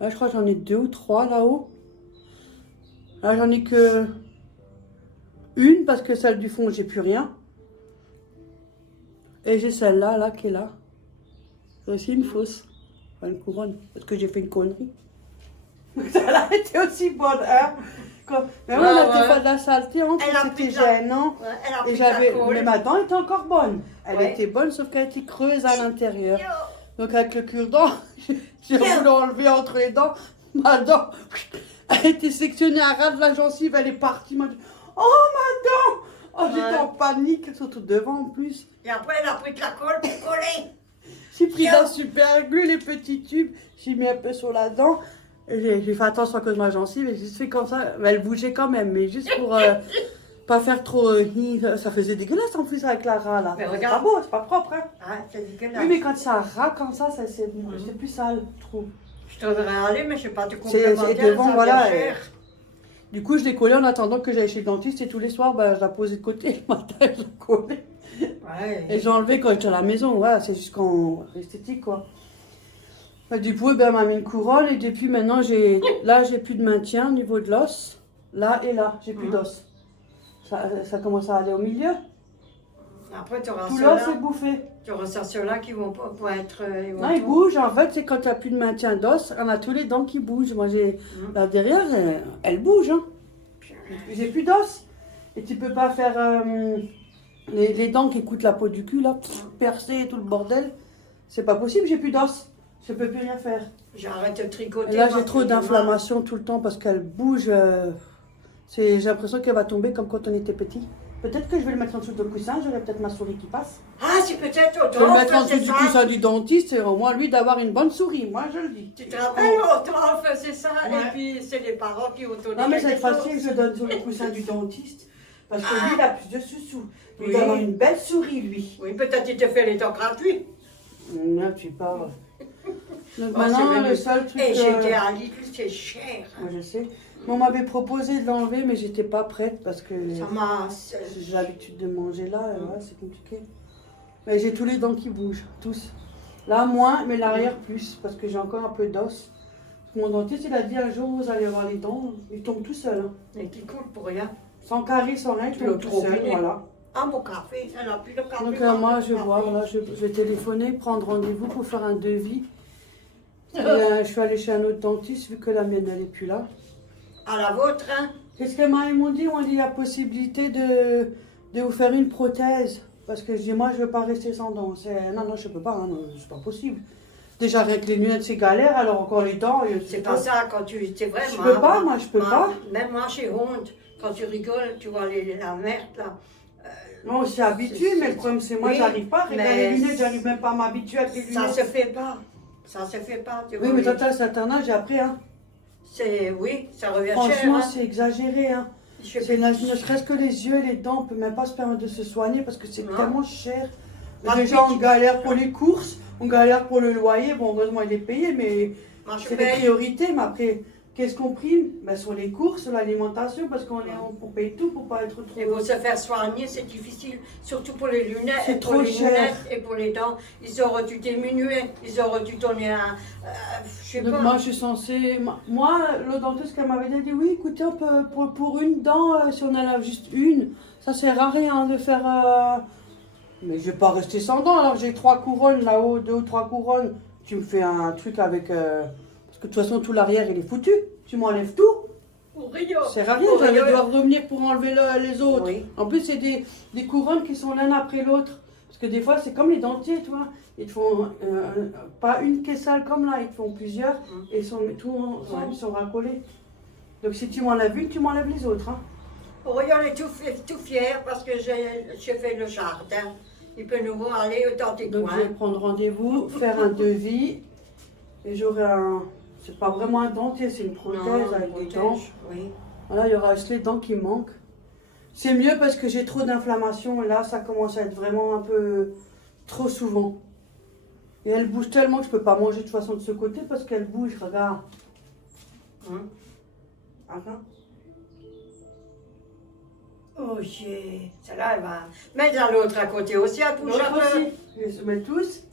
Là, je crois que j'en ai 2 ou 3 là-haut. Là, j'en ai que une parce que celle du fond, j'ai plus rien. Et j'ai celle-là, là, qui est là. C'est aussi une fausse. Enfin, une couronne. Parce que j'ai fait une connerie. Celle-là était aussi bonne, hein. Mais Ouais, moi, on a ouais. des fois de la saleté, hein, Elle a c'était pris de la- gênant. Ouais, elle a Et pris de la j'avais, colle. mais ma dent était encore bonne. Elle Ouais. était bonne, sauf qu'elle était creuse à l'intérieur. Donc avec le cure-dent, j'ai voulu enlever entre les dents. Ma dent, elle était sectionnée à ras de la gencive, elle est partie. M'a dit, oh ma dent! Oh, j'étais Ouais. en panique, surtout devant en plus. Et après, elle a pris de la colle pour coller. J'ai pris de la super glue, les petits tubes, j'ai mis un peu sur la dent. J'ai fait attention à cause de ma gencive et j'ai juste fait comme ça. Mais elle bougeait quand même, mais juste pour pas faire trop. Ça faisait dégueulasse en plus avec la rat là. Mais C'est regarde. pas beau, c'est pas propre. Hein. Ah, c'est dégueulasse. Oui, mais quand ça rat comme ça, c'est plus sale, je trouve. Je devrais aller, mais je sais pas te C'est complémentaire. devant, ça voilà. vient cher. Du coup, je l'ai collée en attendant que j'aille chez le dentiste et tous les soirs, ben, je la posais de côté. Le matin, je la collais. Ouais. Et j'ai enlevé quand j'étais à la maison. Voilà, c'est juste qu'en esthétique, quoi. Ben, du coup, ben, elle m'a mis une couronne et depuis maintenant, là, j'ai plus de maintien au niveau de l'os. Là et là, j'ai plus d'os. Ça commence à aller au milieu. Après, tu auras Tout l'os est ceux-là. bouffé. Tu auras ceux-là qui vont pas être. Non, il bouge. En fait, c'est quand tu n'as plus de maintien d'os, on a tous les dents qui bougent. Moi, là derrière, elle bouge. Hein. J'ai plus d'os. Et tu peux pas faire les dents qui coûtent la peau du cul, là, percer et tout le bordel. C'est pas possible, j'ai plus d'os. Je peux plus rien faire. J'arrête de tricoter. Et là, parce j'ai trop que j'ai mal. d'inflammation tout le temps parce qu'elle bouge. J'ai l'impression qu'elle va tomber comme quand on était petit. Peut-être que je vais le mettre en dessous de coussin, j'aurai peut-être ma souris qui passe. Ah, c'est peut-être au Je vais le mettre en c'est dessous du ça. coussin du dentiste, c'est au moins lui d'avoir une bonne souris, moi je le dis. Tu te rappelles au trompe, c'est ça. Ouais. Et puis, c'est les parents qui ont donné Non mais quelque cette fois-ci, chose. je donne sur le coussin du dentiste. Parce que lui, il a plus de sous-sous. Il Oui. doit avoir une belle souris, lui. Oui, peut-être qu'il te fait les dents gratuits. Non, tu parles. Donc Oh, maintenant, c'est le même- seul truc... Et j'étais à Lidl, c'est cher. Ouais, je sais. Mais on m'avait proposé de l'enlever, mais j'étais pas prête parce que Ça m'a... j'ai l'habitude de manger là, et ouais, c'est compliqué. Mais j'ai tous les dents qui bougent, tous. Là, moins, mais l'arrière, plus, parce que j'ai encore un peu d'os. Mon dentiste, il a dit un jour, vous allez avoir les dents, ils tombent tout seuls. Hein. Et qui coule pour rien. Sans carie, sans rien, ils Tu l'as tombent tout trop seuls, fini. voilà. Ah, mon café, elle a plus de café. Donc moi, je vais voir, là, je vais téléphoner, prendre rendez-vous pour faire un devis. Et, je suis allée chez un autre dentiste, vu que la mienne, elle n'est plus là. À la vôtre, hein. Qu'est-ce que ils m'ont dit? On dit il y a possibilité de vous faire une prothèse. Parce que je dis, moi, je ne veux pas rester sans dents. Non, non, je ne peux pas, hein, non, c'est pas possible. Déjà, avec les lunettes, c'est galère, alors encore les dents. C'est pas ça quand tu... C'est vrai, Je peux pas, moi, je peux pas. Même moi, j'ai honte. Quand tu rigoles, tu vois la merde, là. Non, on s'est habitué, mais le problème, c'est moi, Oui, j'arrive pas. Regarde mais les lunettes, j'arrive même pas à m'habituer avec les Ça lunettes. se fait pas. Ça se fait pas. Tu Oui, vois, mais toi, t'as un certain âge, et après, hein. Oui, ça revient cher. Franchement, Hein. c'est exagéré, hein. Je sais C'est pas. ne serait-ce que les yeux et les dents, on peut même pas se permettre de se soigner parce que c'est Non. tellement cher. Moi, Déjà, puis, on galère pour les courses, on galère pour le loyer. Bon, heureusement, il est payé, mais moi, je c'est des paye. priorités. Mais après, qu'est-ce qu'on prime? Ben, sur les courses, sur l'alimentation, parce on paye tout pour pas être trop. Et pour se faire soigner, c'est difficile, surtout pour les lunettes, C'est pour trop les cher. lunettes et pour les dents. Ils auraient dû diminuer, ils auraient dû donner un, je sais Donc pas. moi, je suis censée... Moi, le dentiste qu'elle m'avait dit, oui, écoutez, on peut, pour une dent, si on en a juste une, ça sert à rien de faire... Mais je vais pas rester sans dents, alors j'ai 3 couronnes là-haut, 2 ou 3 couronnes. Tu me fais un truc avec... Parce que de toute façon, tout l'arrière, il est foutu. Tu m'enlèves tout. Pour Rio. Ça sert à rien, Pour j'allais Rio. devoir revenir pour enlever les autres. Oui. En plus, c'est des couronnes qui sont l'un après l'autre. Parce que des fois, c'est comme les dentiers, tu vois. Ils te font pas une qui est sale comme là, ils te font plusieurs et ils sont tout ensemble, ils sont racolés. Donc si tu m'enlèves une, tu m'enlèves les autres. Hein. Rio est tout fier parce que j'ai fait le jardin. Il peut nous voir aller dans tes Donc coins. je vais prendre rendez-vous, faire un devis et j'aurai un... C'est pas vraiment un dentier, c'est une prothèse avec des dents. Oui. Voilà, il y aura juste les dents qui manquent. C'est mieux parce que j'ai trop d'inflammation. Là, ça commence à être vraiment un peu trop souvent. Et elle bouge tellement que je peux pas manger de toute façon de ce côté parce qu'elle bouge, regarde. Attends. Oh, j'ai... Celle-là, elle va... Mais dans l'autre à côté aussi, elle bouge un L'autre peu. aussi. Ils se mettent tous.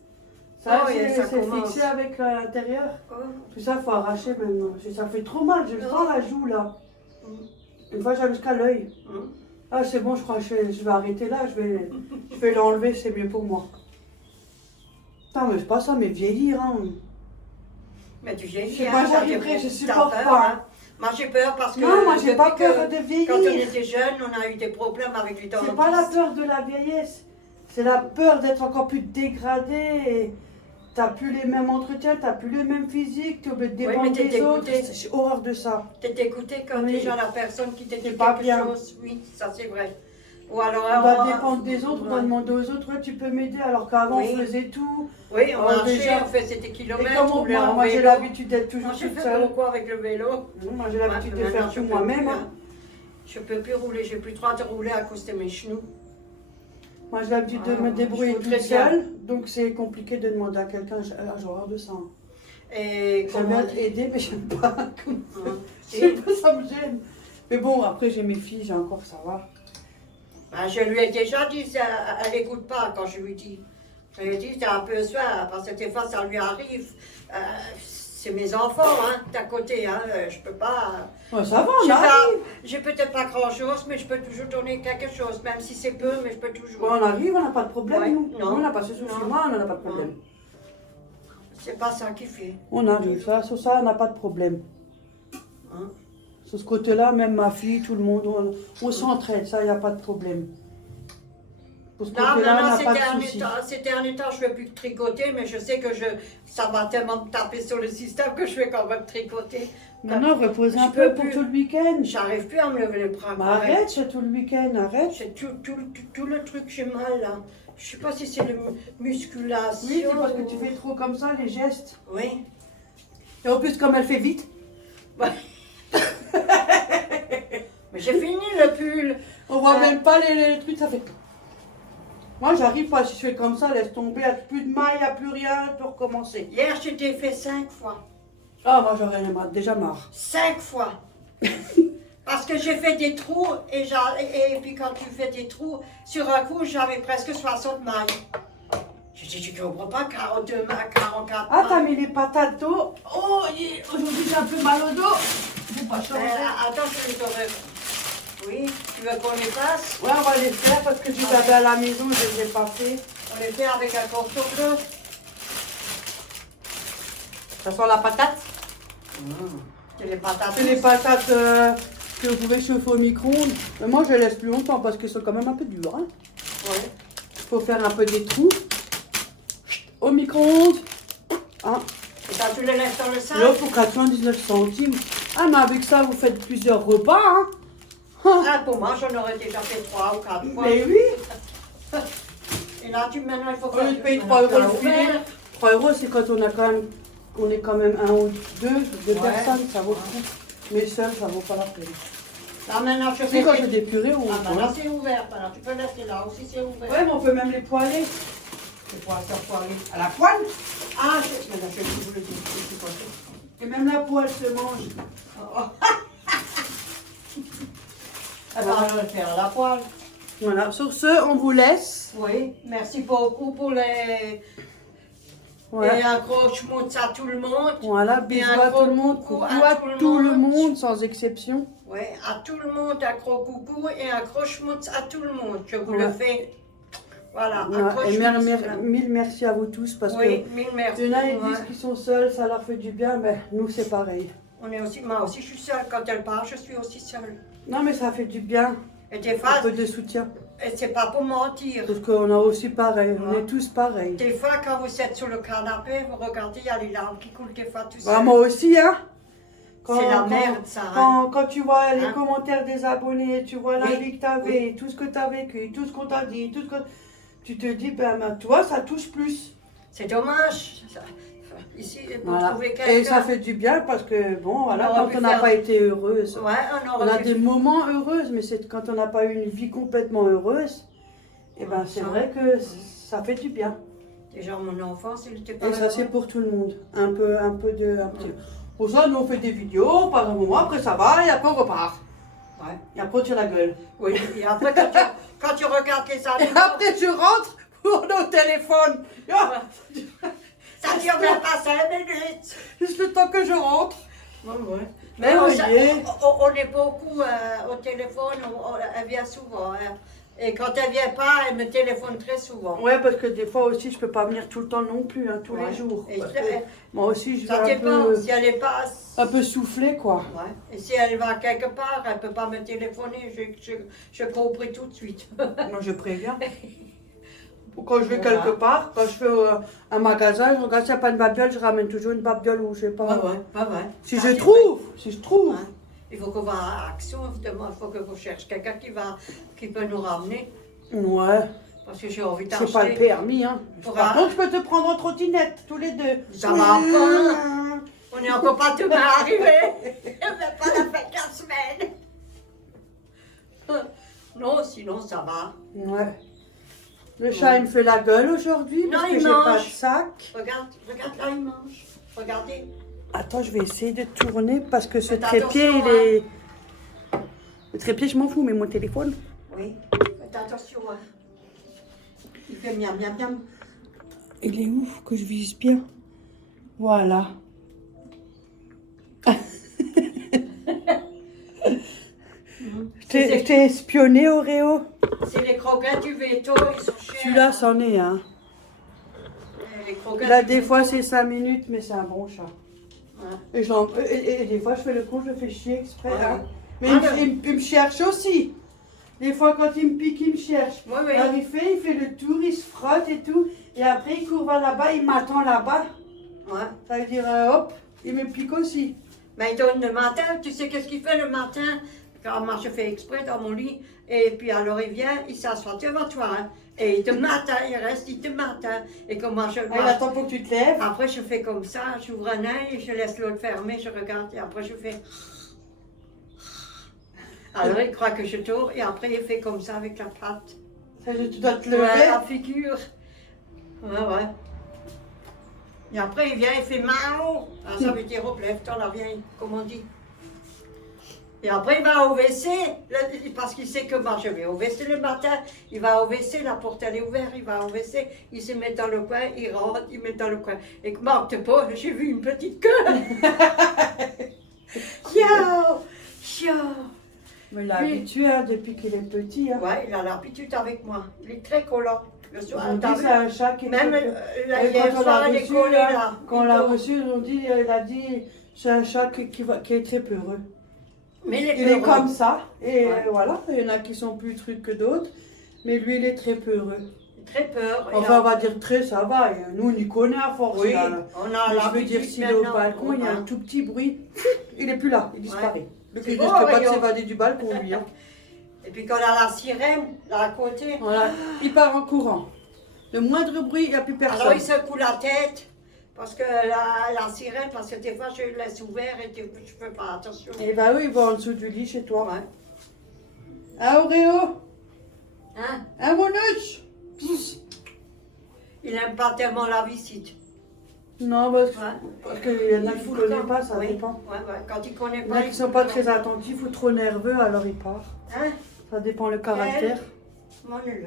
Ça, Oh, et ça c'est commence. fixé avec l'intérieur. Oh. Tout ça, il faut arracher maintenant. Ça fait trop mal. Je le sens la joue là. Une fois, j'avais jusqu'à l'œil. Ah, c'est bon, je crois que je vais arrêter là. Je vais l'enlever, c'est mieux pour moi. Putain, mais c'est pas ça, mais vieillir. Hein. Mais tu vieillis, Je sais hein, pas, quand j'arriverai, t'es- je t'as supporte peur, pas. hein. Moi j'ai peur parce que Non, moi j'ai depuis pas que- peur de vieillir. Quand on était jeunes, on a eu des problèmes avec les dentistes. C'est pas la peur de la vieillesse, c'est la peur d'être encore plus dégradé. Et t'as plus les mêmes entretiens, t'as plus le même physique, t'es obligé de Oui, dépendre mais t'es des autres. dégoûté. J'ai horreur de ça. T'es écouté quand Oui. déjà la personne qui t'a dit C'est pas quelque bien. chose. Oui, ça c'est vrai. Ou alors... On va dépendre des autres, on va Ouais. demander aux autres, ouais, tu peux m'aider, alors qu'avant Oui. on faisait tout. Oui, on Alors, marchait, déjà- on faisait des Et kilomètres, comme on voulait moi, en moi j'ai vélo. l'habitude d'être Moi toujours j'ai toute fait seule. beaucoup avec le vélo. Moi j'ai l'habitude de Maintenant, faire je tout peux moi-même. plus, Hein. hein. Je peux plus rouler, j'ai plus le droit de rouler à cause de mes genoux. Moi j'ai l'habitude de Ah, me je débrouiller voudrais toute bien. seule, donc c'est compliqué de demander à quelqu'un, j'ai horreur de ça. Hein. Et J'aime comment... bien aider, mais j'aime pas. Hein. Je sais pas, ça me gêne. Mais bon, après j'ai mes filles, j'ai encore ça va. Ben, je lui ai déjà dit, elle n'écoute pas quand je lui dis. Je lui ai dit, t'as un peu soin, parce que des fois ça lui arrive. C'est mes enfants, hein, d'à côté, hein, je peux pas. Ouais, ça va, J'ai on pas- arrive. J'ai peut-être pas grand chose, mais je peux toujours donner quelque chose, même si c'est peu, mais je peux toujours. Ouais, on arrive, on n'a pas de problème, Ouais, nous. non. On n'a pas ce souci, Non. moi, on n'en a pas de problème. C'est pas ça qui fait. On arrive, ça, sur ça, on n'a pas de problème. Hein. Sur ce côté-là, même ma fille, tout le monde, on s'entraide, ça, il n'y a pas de problème. Pour ce Non, côté-là, on non, n'a pas de souci. ces derniers temps, je ne fais plus que tricoter, mais je sais que ça va tellement me taper sur le système que je vais quand même tricoter. Maintenant, repose un Je peu peux pour plus. tout le week-end. J'arrive plus à me lever les bras. Bah, arrête, c'est tout le week-end, arrête. C'est tout le truc, j'ai mal là. Je sais pas si c'est la musculation. Oui, c'est parce que tu fais trop comme ça, les gestes. Oui. Et en plus, comme elle fait vite. Ouais. Mais j'ai fini le pull. On voit même pas les trucs, ça fait. Moi, j'arrive pas, si je fais comme ça, laisse tomber, il n'y a plus de mailles, il n'y a plus rien, tu peux recommencer. Hier, je t'ai fait 5 fois. Ah, moi, j'aurais déjà marre. 5 fois. Parce que j'ai fait des trous et puis quand tu fais des trous, sur un coup, j'avais presque 60 mailles. Je dis, je comprends pas, 42 mailles, 44 Ah, t'as mailles. mis les patates d'eau. Oh, aujourd'hui, j'ai un peu mal au dos. Je vais pas changer. Attends, je les aurais. Oui, tu veux qu'on les fasse? Ouais, on va les faire parce que tu avais à la maison, je les ai pas fait. On les fait avec un cordeau bleu. Ça sent la patate? C'est les patates. C'est les patates que vous pouvez chauffer au micro-ondes. Mais moi, je les laisse plus longtemps parce qu'elles sont quand même un peu dures. Hein. Ouais. Faut faire un peu des trous. Au micro-ondes. Hein. Et ça, tu les laisses dans le sac? Là, pour 99 centimes. Ah, mais avec ça, vous faites plusieurs repas. Hein. Ah, pour moi, j'en aurais déjà fait 3 ou 4 fois. Mais oui. Et là, maintenant, il faut Au lieu de payer maintenant, 3 euros le t'as filet. ouvert. 3 euros, c'est quand on est quand même un ou deux Ouais. personnes, ça vaut le coup. Mais seul, ça vaut pas la peine. Là, maintenant, je Tu fais. sais, quand j'ai des purées, on Ah, maintenant, c'est ouvert. Maintenant, tu peux laisser là aussi, c'est ouvert. Ouais, mais on peut même les poêler. C'est quoi ça, poêler? À la poêle. Ah, maintenant, je vais vous le dire. C'est quoi ça? Et même la poêle se mange. Oh. Ah, bah, on va le faire à la poêle. Voilà, sur ce, on vous laisse. Oui, merci beaucoup pour les. Ouais. Et un gros schmutz à tout le monde. Voilà, Et bisous un à gros tout le monde. coucou Coucou à à tout le monde, sans exception. Oui, à tout le monde, un gros coucou et un gros schmutz à tout le monde. Je vous Ouais. le fais. Voilà, un Ouais, gros et schmutz. mille merci à vous tous parce Oui, que mille merci. il y en a qui Ouais. disent qu'ils sont seuls, ça leur fait du bien, mais nous c'est pareil. On est aussi, moi aussi, je suis seule. Quand elle part, je suis aussi seule. Non mais ça fait du bien, Et des un fois, peu de soutien. et c'est pas pour mentir. Parce qu'on a aussi pareil, on Ouais. est tous pareils. Des fois, quand vous êtes sur le canapé, vous regardez, il y a les larmes qui coulent des fois tout seul. Bah, moi aussi, hein. C'est la merde, ça, hein. Quand tu vois les Hein? commentaires des abonnés, tu vois la Oui, vie que tu avais, tout ce que tu as vécu, tout ce qu'on t'a dit, tout ce que... Tu te dis, ben, toi, ça touche plus. C'est dommage. Ici, vous Voilà. trouvez Et quelqu'un. ça fait du bien parce que, bon, voilà, aurait quand pu on n'a faire- pas été heureuse, Ouais, on a des moments heureux, mais c'est quand on n'a pas eu une vie complètement heureuse, et ben c'est Ça. vrai que ça fait du bien. Déjà, mon enfance, il était pas Et ça, heureux. c'est pour tout le monde. Un petit. Pour ça, nous, on fait des vidéos, par un moment, après ça va, et après on repart. Ouais. Et après, on tire la gueule. Oui, et après, quand tu regardes les Et animaux, après, je rentre pour nos téléphones. Ah, ça dure même pas 5 minutes. juste le temps que je rentre. Ouais, ouais. Mais Mais voyez. on est beaucoup au téléphone, elle vient souvent. Hein. Et quand elle vient pas, elle me téléphone très souvent. Ouais, parce que des fois aussi, je peux pas venir tout le temps non plus, hein, tous Ouais. les jours. Et Parce ça, que moi aussi, je Ça vais dépend, si elle est pas... un peu souffler, quoi. Ouais. Et si elle va quelque part, elle peut pas me téléphoner, je compris tout de suite. Moi, je préviens. Ou quand je vais quelque part, quand je fais un magasin, je regarde s'il n'y a pas une babiole, je ramène toujours une babiole ou je sais pas. ouais. Si Ça, je c'est trouve, vrai. Ouais. Il faut qu'on va à Action, évidemment, il faut que vous cherchiez quelqu'un qui peut nous ramener. Ouais, Parce que j'ai envie c'est pas le d'acheter. permis, hein. Pour Par un- contre, je peux te prendre en trottinette, tous les deux. Ça va pas. On n'est encore pas demain arrivé. Mais pas la fin de la semaine. Non, sinon ça va. Ouais. Le chat, il me fait la gueule aujourd'hui Non, parce que il j'ai pas de mange. sac. Regarde là, il mange. Regardez. Attends, je vais essayer de tourner parce que ce Faites trépied, attention, il est... Le trépied, je m'en fous, mais mon téléphone... Oui, faites attention. Hein. Il fait miam miam miam. Il est où que je vise bien? Voilà. Je t'ai espionné, Oreo. C'est les croquettes du veto, ils sont chers. Celui-là, c'en est un. Les croquettes Là, du des veto. fois, c'est 5 minutes, mais c'est un bon chat. Ouais. Et des fois, je fais le con, je le fais chier exprès. Ouais. Hein. Mais Ah, il me cherche aussi. Des fois, quand il me pique, il me cherche. Ouais, ouais. Alors, il fait le tour, il se frotte et tout. Et après, il court vers là-bas, il m'attend là-bas. Ouais. Ça veut dire, hop, il me pique aussi. Mais il donne le matin, tu sais qu'est-ce qu'il fait le matin? Quand moi je fais exprès dans mon lit, et puis alors il vient, il s'assoit devant toi, hein, et il te matin, il reste, il te matin. Et comment je. Il attend pour que tu te lèves. Après je fais comme ça, j'ouvre un œil, je laisse l'autre fermé, je regarde, et après je fais. Alors il croit que je tourne, et après il fait comme ça avec la patte. Tu dois te lever. Ouais, la figure. Ouais. Et après, il vient, il fait Mao. Alors, ça veut dire, oh, lève-toi, la vieille, comme on dit. Et après, il va au WC, parce qu'il sait que moi, je vais au WC le matin. Il va au WC, la porte, elle est ouverte, il va au WC, il se met dans le coin, il rentre, il met dans le coin. Et que manque pas, j'ai vu une petite queue. Yo. Mais il est habitué hein, depuis qu'il est petit. Hein. Ouais, il a l'habitude avec moi. Il est très collant. Le soir, On dit c'est un chat qui est même très... hier soir, à l'école, là. Quand on l'a reçu, il a dit c'est un chat qui est très peureux. Mais il est comme ça. Et ouais. voilà, il y en a qui sont plus trucs que d'autres. Mais lui, il est très peureux. Très peur. Enfin, on va dire très, ça va. Et nous, on y connaît à force. Oui, là. on a je veux dire, s'il est au balcon, il y a un tout petit bruit. Il n'est plus là, il disparaît. Ouais. Donc, il ne risque pas de s'évader du balcon, lui. Hein. Et puis quand on a la sirène, là à côté. Voilà. Il part en courant. Le moindre bruit, il n'y a plus personne. Alors il secoue la tête, parce que la sirène, parce que des fois je laisse ouvert et je ne fais pas attention. Et bah oui, il va en dessous du lit chez toi. Ouais. Ah, Auréo. Hein? Ah, Monuch. Il n'aime pas tellement la visite. Non, parce qu'il y en a qui ne connaissent pas, ça dépend. Ouais. Quand il ne connaît Il y pas. en a qui ne sont pas très attentifs ou trop nerveux, alors il part. Hein? Ça dépend le caractère.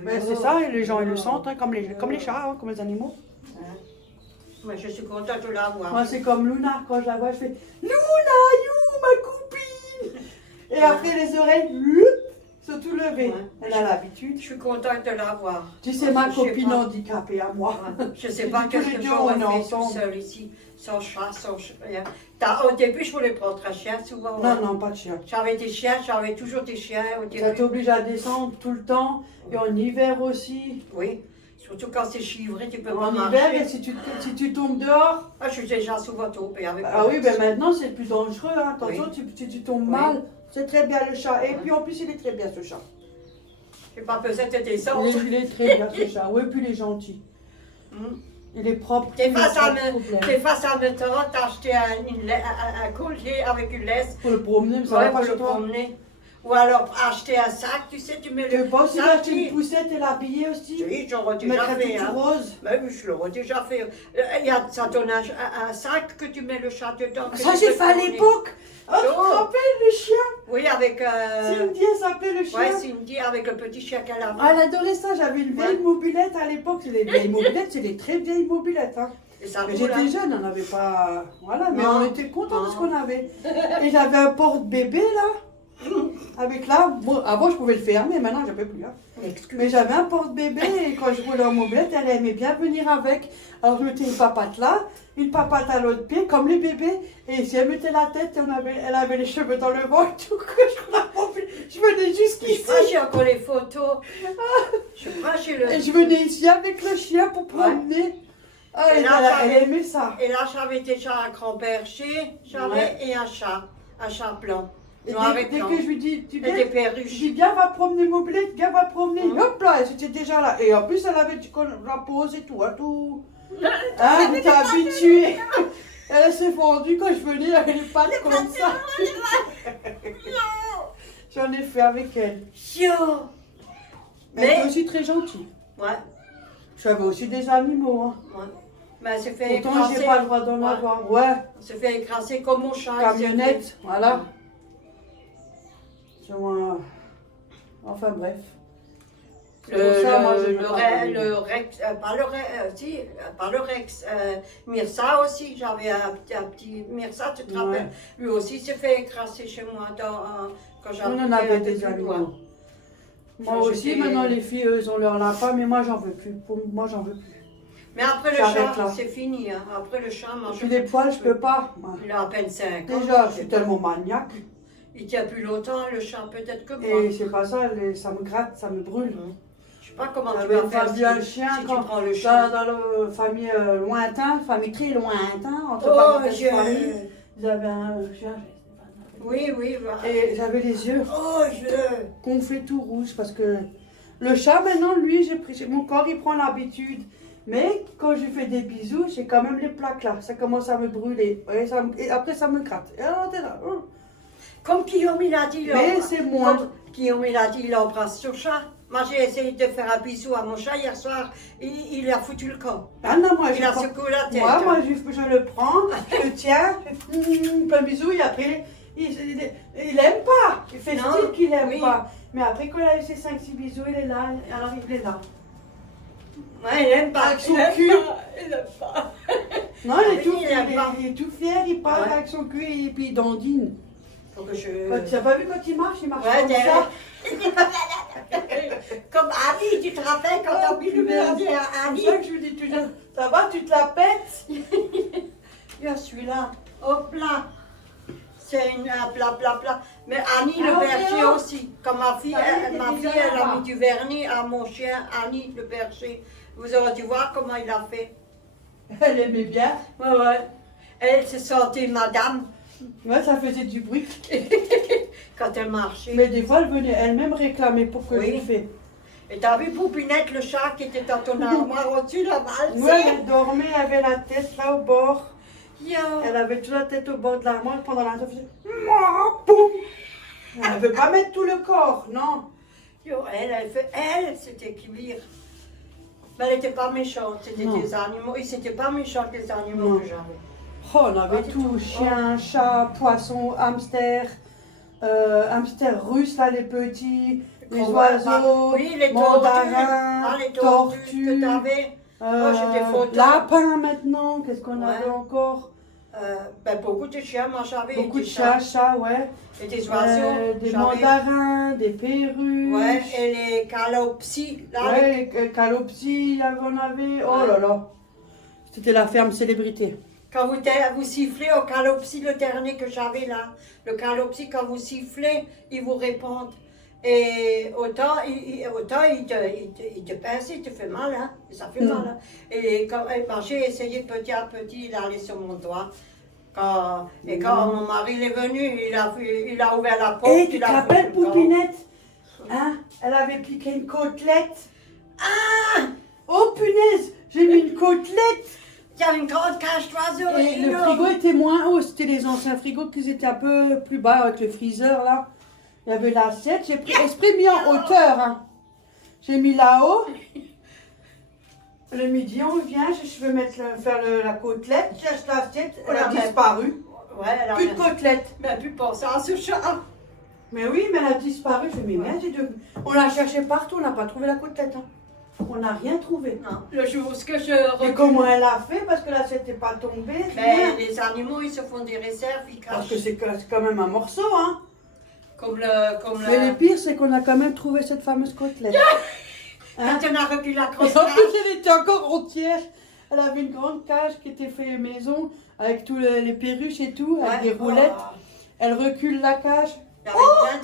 Mais c'est ça, et les gens ils le sentent, hein, comme les chats, hein, comme les animaux. Moi je suis contente de la voir. Moi c'est comme Luna, quand je la vois, je fais Luna, you, ma copine. Et après les oreilles, sont tout levées. Elle a l'habitude. Je suis contente de la voir. Tu sais, ma copine handicapée à moi. Je ne sais pas qu'est-ce que j'aurais fait tout seul ici, sans chat, sans rien. Au début, je voulais prendre un chien, souvent. Non, pas de chien. J'avais des chiens, j'avais toujours des chiens au début. Ça t'oblige à descendre tout le temps, et en hiver aussi. Oui, surtout quand c'est chivré, tu peux pas en marcher. hiver, et si tu tombes dehors. Ah, je suis déjà souvent tombée avec oui, ben maintenant c'est plus dangereux. Hein. Attention, si tu tombes mal, c'est très bien le chat. Et puis en plus, il est très bien ce chat. J'ai pas besoin de descendre. Il est très bien ce chat. Oui, puis il est gentil. Il est propre. T'es face à me tendre, t'as acheté un collier avec une laisse. Pour le promener, mais ça va pas pour le promener. Ou alors acheter un sac, tu sais, tu mets le. Tu veux pas aussi acheter une poussette et l'habiller aussi? Oui, j'aurais déjà fait. Rose. Mais oui, je l'aurais déjà fait. Ça donne un sac que tu mets le chat dedans. Ça, j'ai fait à l'époque. Oh, tu te rappelles le chien? Oui, avec. Cindy, elle s'appelait le chien. Oui, Cindy, avec le petit chien qu'elle avait. Ah, elle adorait ça. J'avais une vieille mobilette à l'époque. C'est les vieilles mobilettes, c'est les très vieilles mobilettes. Hein. Mais j'étais jeune, on n'avait pas. Voilà, mais on était contents de ce qu'on avait. Et j'avais un porte-bébé là. Avec là, bon, avant je pouvais le fermer, maintenant je ne peux plus. Hein. Mais j'avais un porte-bébé et quand je roulais en mobilette, elle aimait bien venir avec. Alors je mettais une papate là, une papate à l'autre pied, comme les bébés. Et si elle mettait la tête, elle avait les cheveux dans le vent et tout. Je venais jusqu'ici. J'ai encore les photos. Et je venais ici avec le chien pour promener. Ah, elle aimait ça. Et là, j'avais déjà un grand berger, et un chat blanc. Et dès que je lui dis, tu viens, je dis, viens, va promener mobilette, viens, va promener. Hop là, elle était déjà là. Et en plus, elle avait la pose et tout. Hein, tout. Hein, elle était habituée. Elle s'est fendue quand je venais, elle avait les pattes comme ça. J'en ai fait avec elle. Mais elle était aussi très gentille. Ouais. J'avais aussi des animaux. Hein. Ouais. Mais elle s'est fait écraser. Pourtant, j'ai pas le droit d'en avoir. Ouais. Elle s'est fait écraser comme mon chat. Camionnette, voilà. Enfin bref. Le Rex, pas le Rex, Mirza aussi, j'avais un petit Mirza, tu te rappelles? Lui aussi s'est fait écraser chez moi quand j'avais. On en avait des animaux. Moi aussi, maintenant les filles, eux, ont leur lapin, mais moi j'en veux plus. Moi j'en veux plus. Mais après le chat, c'est fini. Hein. Après le chat, moi je. Puis les poils, je peux pas. Il a à peine 5 ans. Déjà, je suis tellement maniaque. Il tient plus longtemps, le chat, peut-être que moi. Et c'est pas ça, ça me gratte, ça me brûle. Je sais pas comment tu vas faire si un chien tu quand, prends le chat. Dans la famille lointaine, famille très lointaine, entre parenthèses famille. Ils avaient un chien, Oui, oui. Voilà. et j'avais les yeux Oh, gonflés tout rouge parce que le chat, maintenant, lui, mon corps, il prend l'habitude. Mais quand je fais des bisous, j'ai quand même les plaques là. Ça commence à me brûler. Et après, ça me gratte. Et alors, t'es là. Comme Guillaume, il a dit. Mais c'est moins. Comme Guillaume, il a dit, il embrasse son chat. Moi, j'ai essayé de faire un bisou à mon chat hier soir. Il a foutu le camp. Ah non, moi, Il a secoué la tête. Moi, je le prends, je le tiens, je fais un bisou et après, il aime pas. Il fait Non, style qu'il aime oui. pas. Mais après, quand il a eu ses 5-6 bisous, il est là. Alors, il est là. Ouais, il aime pas. Avec son Il aime cul. pas. Il aime pas. Non, il est, Oui, tout, il aime pas. il est tout fier, il parle Ouais. avec son cul et puis il dandine. Faut que je... Tu n'as pas vu quand il marche Ouais, comme ça. Comme Annie, tu te rappelles quand on lui a dit à C'est Annie. ça que je lui dis toujours. Ça va, tu te la pètes. Il y a celui-là. Hop là. C'est un plat. Mais Annie, le Ah, berger ok. aussi. Comme ma fille, Ah, oui, ma t'es fille, déjà elle a là-bas. mis du vernis à mon chien, Annie, le berger. Vous aurez dû voir comment il a fait. Elle aimait bien. Ouais. Elle se sentait madame Ouais, ça faisait du bruit. quand elle marchait. Mais des fois, elle venait elle-même réclamer pour que Oui. je le fais. Et t'as vu Poupinette, le chat qui était dans ton armoire au-dessus, la valse? Ouais, elle dormait, elle avait la tête là au bord. Yo. Elle avait toute la tête au bord de l'armoire pendant la nuit. Elle faisait Mouah, poum. Elle ne veut pas mettre tout le corps, non. Yo, elle, c'était cuire. Mais elle n'était pas méchante, c'était Non. des animaux. Et c'était pas méchant les animaux Non. que j'avais. Oh, on avait Pas du tout, tout. chien, chat, poisson, hamster, hamster russe là, les petits, les oiseaux, Oui, les mandarins, tortues. Ah, les tortues tortues, que t'avais. j'ai des photos. lapins maintenant, qu'est-ce qu'on Ouais. avait encore? Beaucoup de chiens, moi j'avais. Beaucoup des de chats, ouais. Et des oiseaux. Des j'avais. mandarins, des perruches. Ouais, et les calopsies. Là, Ouais, les calopsies, on avait. Oh là là. C'était la ferme célébrité. Quand vous sifflez au calopsie, le dernier que j'avais là, le calopsie, quand vous sifflez, il vous répond. Et autant il te pince, il te fait mal, hein. Ça fait mal. Hein. Et quand j'ai essayé petit à petit, il allait sur mon doigt. Quand mon mari est venu, il a ouvert la porte. Et tu il te a rappelles foutu le camp. Poupinette? Hein? Elle avait piqué une côtelette. Ah! Oh punaise! J'ai mis une côtelette! Il y avait une grande cage d'oiseaux. Et le frigo était moins haut. C'était les anciens frigos qui étaient un peu plus bas avec le freezer là. Il y avait l'assiette. J'ai pris esprit mis en hauteur. Hein. J'ai mis là-haut. Le midi, on vient. Je veux faire la côtelette. Je cherche l'assiette. Elle a disparu. Ouais, elle a Plus de côtelette. Mais plus penser à ce chat. Mais oui, mais elle a disparu. Je me dis, merde, on l'a cherché partout. On n'a pas trouvé la côtelette. Hein. On n'a rien trouvé. Non, le jour ce que je Et recule. comment elle a fait? Parce que l'assiette n'est pas tombée. Mais rien. les animaux, ils se font des réserves, ils Parce crachent. que c'est quand même un morceau, hein. Comme Mais le pire, c'est qu'on a quand même trouvé cette fameuse côtelette. Quand on a reculé la Et grosse en cage. plus, elle était encore entière. Elle avait une grande cage qui était faite maison, avec tous les perruches et tout, avec des roulettes. Elle recule la cage. Il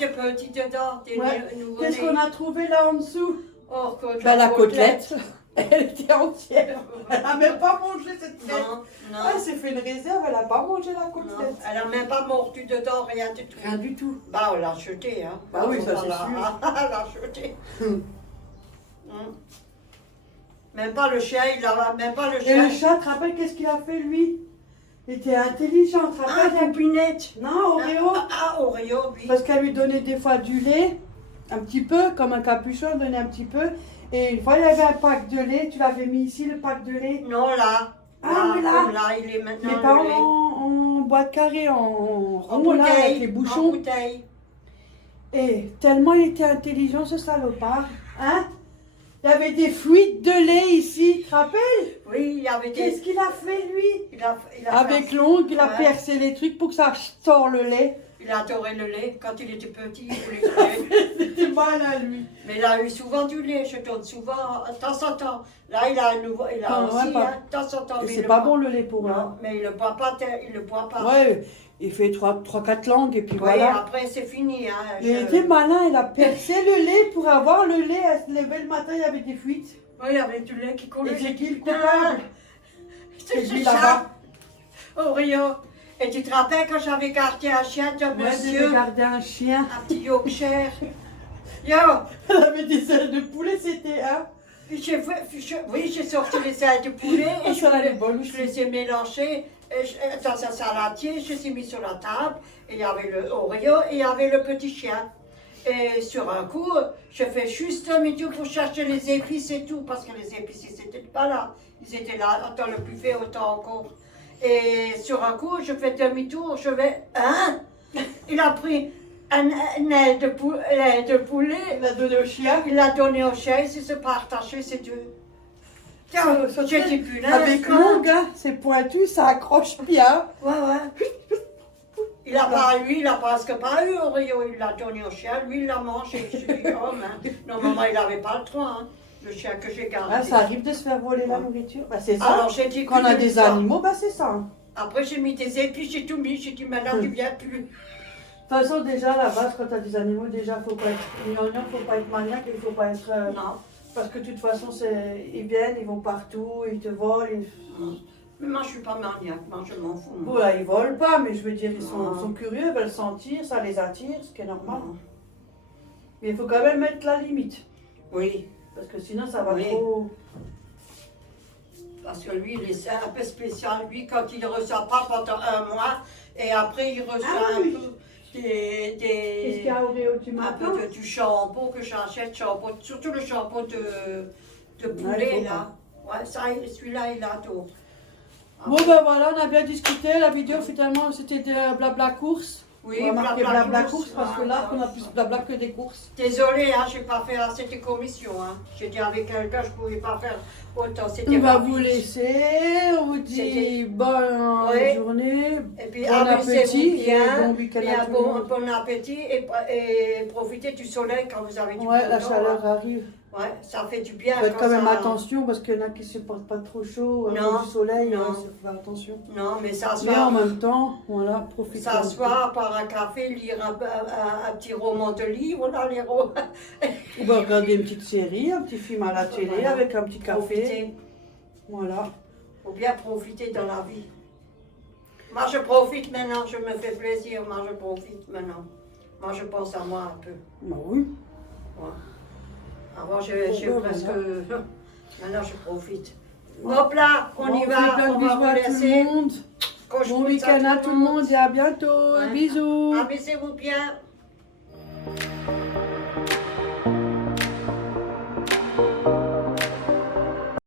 y avait plein de petits dedans, des Ouais. nouveau-nés. Qu'est-ce qu'on a trouvé là en dessous? Oh, La côtelette. Elle était entière. Elle n'a même pas mangé cette tête. Non, non. Elle s'est fait une réserve, elle n'a pas mangé la Non. côtelette. Elle n'a même pas mordu dedans, rien du tout. Rien du tout. Bah, on l'a acheté, hein. Bah oui, ça, c'est Voilà. sûr. Elle l'a acheté. Même pas le chien, même pas le Et chien. le chat, tu te rappelles qu'est-ce qu'il a fait lui? Il était intelligent, tu te Ah, rappelles? Poupinette. Non, Oreo. Oreo, oui. Parce qu'elle lui donnait des fois du lait, un petit peu, comme un capuchon, elle donnait un petit peu. Et une fois, il y avait un pack de lait, tu l'avais mis ici, le pack de lait. Non, là. Ah, mais là. Comme là, il est maintenant. Mais pas le lait. en boîte carrée, en En rond, là, bouteille. avec les En bouchons. bouteille. Et tellement il était intelligent, ce salopard. Hein? Il y avait des fuites de lait ici, tu te rappelles? Oui, il y avait des. Qu'est-ce qu'il a fait, lui? Il a Avec l'ongle, il a Ouais. percé les trucs pour que ça sort le lait. Il a adoré le lait. Quand il était petit, il voulait du lait. C'était mal à lui. Mais il a eu souvent du lait. Je donne souvent, de temps en temps. Là, il a un nouveau. Il a Ah, aussi, ouais, pas- hein, de temps en temps. Et mais c'est il pas le bon boit- le lait pour Non, moi. mais il le boit pas. Il le boit pas. Ouais, il fait 3-4 langues et puis Oui, voilà. après, c'est fini. Hein. Mais il était malin, il a percé le lait pour avoir le lait. Elle se levait le matin, il y avait des fuites. Oui, il y avait du lait qui coulait. Et c'est qui le Ah, coupable? C'est lui le là-bas. chat. Oreo. Et tu te rappelles quand j'avais gardé un chien de Moi, monsieur, j'ai gardé un chien. un petit Yorkshire. Yo, Elle avait des ailes de poulet, c'était un. oui, j'ai sorti les ailes de poulet et Ah, ça, elle est bonne je aussi. les ai mélangées dans un saladier, je les ai mis sur la table. Et il y avait le Oreo et il y avait le petit chien. Et sur un coup, je fais juste demi-tour pour chercher les épices et tout, parce que les épices, ils n'étaient pas là. Ils étaient là dans le buffet autant encore. Et sur un coup, je fais demi-tour, je vais... Hein? Il a pris une aile de poulet, Elle l'a donné au chien. il l'a donné au chien, il s'est partagé ces deux. Tiens, j'ai dit punaise. Avec longue, hein, c'est pointu, ça accroche bien. Ouais, ouais. Il a pas eu, il a presque pas eu Oreo, il l'a donné au chien, lui il l'a mangé, je suis homme. Hein. Normalement il n'avait pas le droit, hein, le chien que j'ai gardé. Ah, ça arrive de se faire voler la nourriture. Bah, c'est ça. Alors j'ai dit Quand on a que des ça. animaux, bah c'est ça. De Après j'ai mis des épices, j'ai tout mis, j'ai dit maintenant tu viens plus. toute façon, déjà, à la base, quand tu as des animaux, déjà, faut pas être gnangnan, faut pas être maniaque, il faut pas être... Non. Parce que de toute façon, ils viennent, ils vont partout, ils te volent. Mais moi je suis pas maniaque, moi je m'en fous. Bon, là, ils volent pas, mais je veux dire, ils Non. sont curieux, ils veulent sentir, ça les attire, ce qui est normal. Non. Mais il faut quand même mettre la limite. Oui, Parce que sinon, ça va Oui. trop... parce que lui il est un peu spécial, lui quand il ne reçoit pas pendant un mois, et après il reçoit Ah, un oui. peu Qu'est-ce qu'il y des... a, Auréo, tu Un m'entends? peu du shampoing que j'achète, surtout le shampoing de poulet Ouais, là. Ouais, ça, celui-là il adore. Bon ben voilà, on a bien discuté, la vidéo finalement c'était de blabla course. Oui, On va marquer blabla course, course parce que là on a plus blabla que des courses. Désolée, hein, j'ai pas fait assez de commission. Hein. J'ai dit avec quelqu'un, je pouvais pas faire autant. C'était On va rapide. vous laisser, on vous dit C'était- bonne Oui. journée, Et puis bon amusez-vous appétit et bien, bon week-end et à un tout le monde. bon appétit et profitez du soleil quand vous avez du Ouais, beau la temps, chaleur hein. arrive. Ouais, ça fait du bien. Faites quand même ça- attention parce qu'il y en a qui supportent pas trop chaud, Non, du soleil, non. hein, faut faire attention. Non, mais ça se Mais en même temps, voilà, profitez. s'asseoir, par un café, lire un petit roman de livre, là, les romans. On va regarder une petite série, un petit film à la télé Voilà. avec un petit café. Profiter. Voilà. Faut bien profiter dans la vie. Moi, je profite maintenant, je me fais plaisir, moi, je profite maintenant. Moi, je pense à moi un peu. Bah oui. Ouais. Avant, j'ai Bon, presque... voilà. Maintenant, je profite. Hop là, on y fait va, plein de on va bisous vous à tout laisser. le monde. Coche Bon pouce week-end à tout le monde et à bientôt. Ouais. Bisous. Amusez-vous bien.